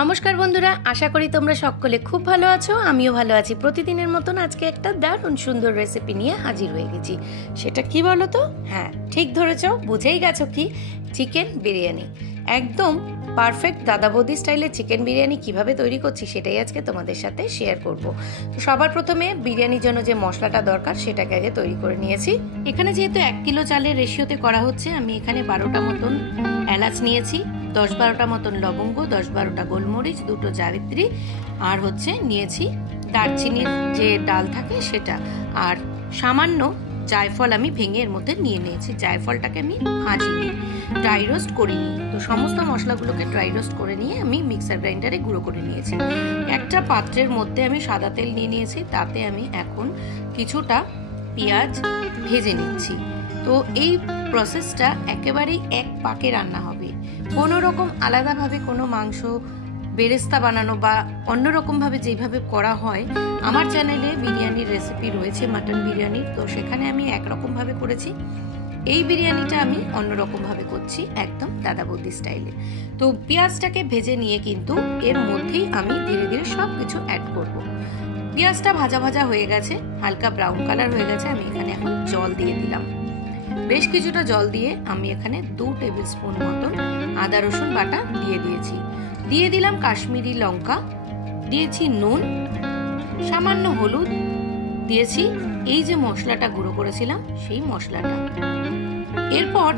নমস্কার বন্ধুরা, আশা করি তোমরা সকলে খুব ভালো আছো। আমিও ভালো আছি। প্রতিদিনের মতন আজকে একটা দারুণ সুন্দর রেসিপি নিয়ে হাজির হয়ে গেছি। সেটা কি বলো তো? হ্যাঁ, ঠিক ধরেছ, বুঝেই গেছো কি, চিকেন বিরিয়ানি। একদম পারফেক্ট দাদা বৌদি স্টাইলের চিকেন বিরিয়ানি কিভাবে তৈরি করছি সেটাই আজকে তোমাদের সাথে শেয়ার করব। তো সবার প্রথমে বিরিয়ানির জন্য যে মশলাটা দরকার সেটাকে আগে তৈরি করে নিয়েছি। এখানে যেহেতু 1 কিলো চালের রেশিওতে করা হচ্ছে, আমি এখানে 12টা মতন এলাচ নিয়েছি, 10-12টা মতন লবঙ্গ, 10-12টা গোলমরিচ, 2টো জাবিত্রী, আর নিয়েছি দারচিনির যে ডাল থাকে সেটা, আর সামান্য জায়ফল আমি ভেঙে এর মধ্যে নিয়ে নিয়েছি। জায়ফলটাকে আমি ভাজিনি, ড্রাই রোস্ট করিনি। তো সমস্ত মশলাগুলোকে ড্রাই রোস্ট করে নিয়ে আমি মিক্সার গ্রাইন্ডারে গুঁড়ো করে নিয়েছি। একটা পাত্রের মধ্যে আমি সাদা তেল নিয়ে নিয়েছি, তাতে আমি এখন কিছুটা পেঁয়াজ ভেজে নিচ্ছি। তো এই প্রসেসটা একেবারেই এক পাকে রান্না হবে। কোনো রকম আলাদাভাবে কোনো মাংস বেরেস্তা বানানো বা অন্যরকমভাবে যেভাবে করা হয়, আমার চ্যানেলে বিরিয়ানির রেসিপি রয়েছে মাটন বিরিয়ানির, তো সেখানে আমি একরকমভাবে করেছি। এই বিরিয়ানিটা আমি অন্যরকমভাবে করছি, একদম দাদা বৌদি স্টাইলে। তো পেঁয়াজটাকে ভেজে নিয়ে কিন্তু এর মধ্যেই আমি ধীরে ধীরে সব কিছু অ্যাড করব। পেঁয়াজটা ভাজা ভাজা হয়ে গেছে, হালকা ব্রাউন কালার হয়ে গেছে। আমি এখানে এখন জল দিয়ে দিলাম। বেশ কিছুটা জল দিয়ে আমি এখানে 2 টেবিল স্পুন মতন আদা রসুন বাটা দিয়ে দিয়েছি। দিয়ে দিলাম কাশ্মীরি লঙ্কা, দিয়েছি নুন, সামান্য হলুদ, দিয়েছি এই যে মশলাটা গুঁড়ো করেছিলাম সেই মশলাটা। এরপর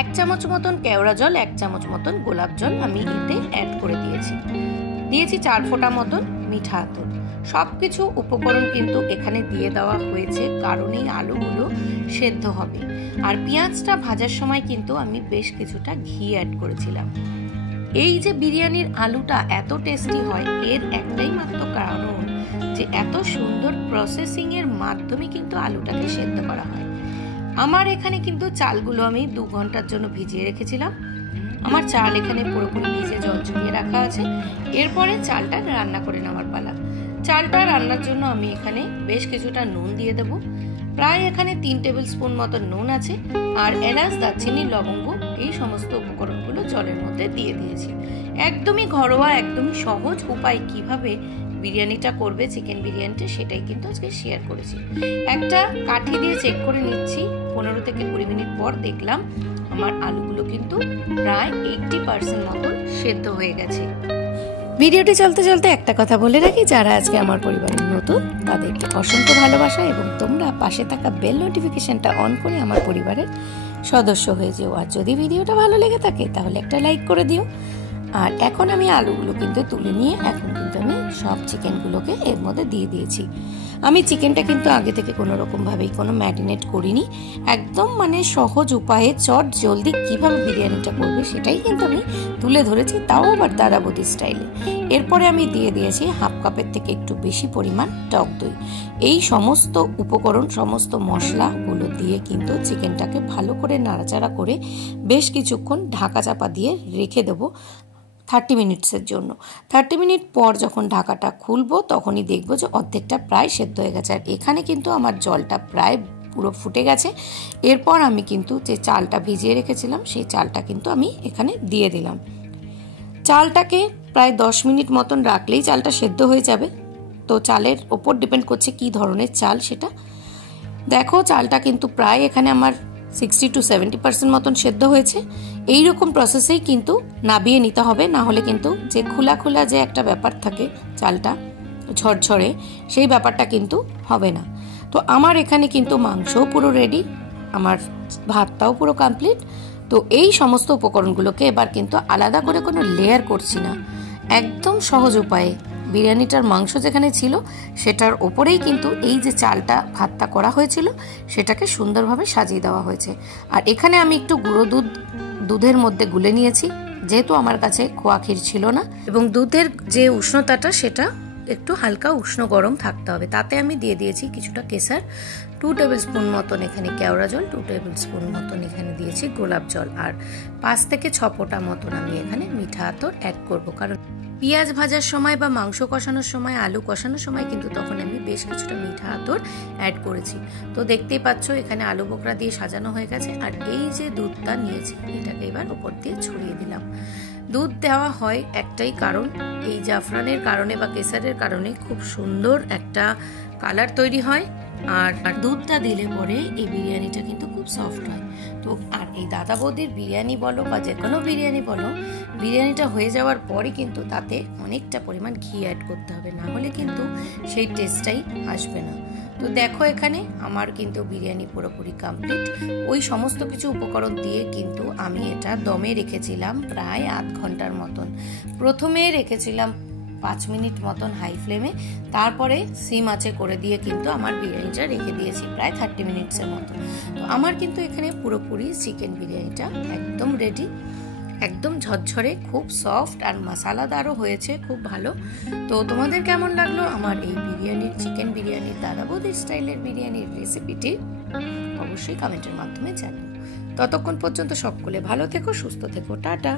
1 চামচ মতন কেওড়া জল, 1 চামচ মতন গোলাপ জল আমি এতে অ্যাড করে দিয়েছি। দিয়েছি 4 ফোঁটা মতন মিঠা আতর। সবকিছু উপকরণ কিন্তু এখানে দিয়ে দেওয়া হয়েছে, কারণ এই আলুগুলো সেদ্ধ হবে। আর পেঁয়াজটা ভাজার সময় কিন্তু আমি বেশ কিছুটা ঘি অ্যাড করেছিলাম। এই যে বিরিয়ানির আলুটা এত টেস্টি হয়, এর একটাই মাত্র কারণ যে এত সুন্দর প্রসেসিং এর মাধ্যমে কিন্তু আলুটাকে সেদ্ধ করা হয়। আমার এখানে কিন্তু চালগুলো আমি 2 ঘন্টার জন্য ভিজিয়ে রেখেছিলাম। আমার চাল এখানে পুরোপুরি ভিজে জল ঝরিয়ে রাখা আছে। এরপরে চালটা রান্না করে নেওয়ার পালা। চালটা রান্নার জন্য আমি এখানে বেশ কিছুটা নুন দিয়ে দেবো। প্রায় এখানে 3 টেবিল স্পুন মতো নুন আছে। আর এলাচ, দারচিনি, লবঙ্গ, এই সমস্ত উপকরণগুলো জলের মধ্যে দিয়ে দিয়েছি। একদমই ঘরোয়া, একদমই সহজ উপায় কিভাবে বিরিয়ানিটা করবে, চিকেন বিরিয়ানিটা, সেটাই কিন্তু আজকে শেয়ার করেছি। একটা কাঠি দিয়ে চেক করে নিচ্ছি। 15 থেকে 20 মিনিট পর দেখলাম আমার আলুগুলো কিন্তু প্রায় 80% মতন সেদ্ধ হয়ে গেছে। ভিডিওটি চলতে চলতে একটা কথা বলে রাখি, যারা আজকে আমার পরিবারের নতুন তাদেরকে অসংখ্য ভালোবাসা, এবং তোমরা পাশে থাকা বেল নোটিফিকেশনটা অন করে আমার পরিবারের সদস্য হয়ে যেও। আর যদি ভিডিওটা ভালো লেগে থাকে তাহলে একটা লাইক করে দিও। আর এখন আমি আলুগুলো কিন্তু তুলে নিয়ে এখন কিন্তু আমি সব চিকেনগুলোকে এর মধ্যে দিয়ে দিয়েছি। আমি চিকেনটা কিন্তু আগে থেকে কোনো রকমভাবেই কোনো ম্যারিনেট করিনি। একদম সহজ উপায়ে চট জলদি কিভাবে বিরিয়ানিটা করবে সেটাই কিন্তু আমি তুলে ধরেছি, তাও আবার দাদা বৌদি স্টাইলে। এরপরে আমি দিয়ে দিয়েছি 1/2 কাপের থেকে একটু বেশি পরিমাণ টক দই। এই সমস্ত উপকরণ, সমস্ত মশলাগুলো দিয়ে কিন্তু চিকেনটাকে ভালো করে নাড়াচাড়া করে বেশ কিছুক্ষণ ঢাকা চাপা দিয়ে রেখে দেবো 30 মিনিটসের জন্য। 30 মিনিট পর যখন ঢাকাটা খুলবো তখনই দেখবো যে অর্ধেকটা প্রায় সেদ্ধ হয়ে গেছে। আর এখানে কিন্তু আমার জলটা প্রায় পুরো ফুটে গেছে। এরপর আমি কিন্তু যে চালটা ভিজিয়ে রেখেছিলাম সেই চালটা কিন্তু আমি এখানে দিয়ে দিলাম। চালটাকে প্রায় 10 মিনিট মতন রাখলেই চালটা সেদ্ধ হয়ে যাবে। তো চালের ওপর ডিপেন্ড করছে কি ধরনের চাল সেটা। দেখো চালটা কিন্তু প্রায় এখানে আমার 60 to 70% মতন সেদ্ধ হয়েছে। এইরকম প্রসেসেই কিন্তু নাবিয়ে নিতে হবে, না হলে কিন্তু যে খোলা খোলা যে একটা ব্যাপার থাকে চালটা ঝরঝরে, সেই ব্যাপারটা কিন্তু হবে না। তো আমার এখানে কিন্তু মাংসও পুরো রেডি, আমার ভাতটাও পুরো কমপ্লিট। তো এই সমস্ত উপকরণগুলোকে এবার কিন্তু আলাদা করে কোনো লেয়ার করছি না, একদম সহজ উপায়ে বিরিয়ানিটার মাংস যেখানে ছিল সেটার ওপরেই কিন্তু এই যে চালটা ভাতটা করা হয়েছিল সেটাকে সুন্দরভাবে সাজিয়ে দেওয়া হয়েছে। আর এখানে আমি একটু গুঁড়ো দুধের মধ্যে গুলে নিয়েছি, যেহেতু আমার কাছে খোয়া ক্ষীর ছিল না, এবং দুধের যে উষ্ণতাটা সেটা একটু হালকা উষ্ণ গরম থাকতে হবে। তাতে আমি দিয়ে দিয়েছি কিছুটা কেসার, 2 টেবিল স্পুন মতন এখানে কেওড়া জল, 2 টেবিল স্পুন মতন এখানে দিয়েছি গোলাপ জল, আর 5 থেকে 6 ফোঁটা মতন আমি এখানে মিঠা আতর অ্যাড করব। কারণ পেঁয়াজ ভাজার সময় বা মাংস কষানোর সময়, আলু কষানোর সময় কিন্তু তখন আমি বেশ কিছুটা মিঠা আতর অ্যাড করেছি। তো দেখতেই পাচ্ছ এখানে আলু বোকরা দিয়ে সাজানো হয়ে গেছে। আর এই যে দুধটা নিয়েছি এটাকে এবার উপর দিয়ে ছড়িয়ে দিলাম। দুধ দেওয়া হয় একটাই কারণ, এই জাফরানের কারণে বা কেসারের কারণে খুব সুন্দর একটা কালার তৈরি হয়। আর দুধটা দিলে পরে এই বিরিয়ানিটা কিন্তু খুব সফট হয়। তো আর এই দাদা বৌদির বিরিয়ানি বলো বা যে কোনো বিরিয়ানি বলো, বিরিয়ানিটা হয়ে যাওয়ার পরে কিন্তু তাতে অনেকটা পরিমাণ ঘি অ্যাড করতে হবে, না হলে কিন্তু সেই টেস্টটাই আসবে না। তো দেখো এখানে আমার কিন্তু বিরিয়ানি পুরোপুরি কমপ্লিট। ওই সমস্ত কিছু উপকরণ দিয়ে কিন্তু আমি এটা দমে রেখেছিলাম প্রায় আধ ঘন্টার মতন। প্রথমে রেখেছিলাম 5 মিনিট মতন হাই ফ্লেমে, তারপরে সিম আঁচে করে দিয়ে কিন্তু আমার বিরিয়ানিটা রেখে দিয়েছি প্রায় 30 মিনিটসের মতো। তো আমার কিন্তু এখানে পুরোপুরি চিকেন বিরিয়ানিটা একদম রেডি, একদম ঝরঝরে, খুব সফট আর মশলাদারও হয়েছে খুব ভালো। তো তোমাদের কেমন লাগলো আমার এই বিরিয়ানির, চিকেন বিরিয়ানির, দাদা বৌদির স্টাইলের বিরিয়ানির রেসিপিটি অবশ্যই কমেন্টের মাধ্যমে জানিও। ততক্ষণ পর্যন্ত সকলে ভালো থেকো, সুস্থ থেকো, টাটা।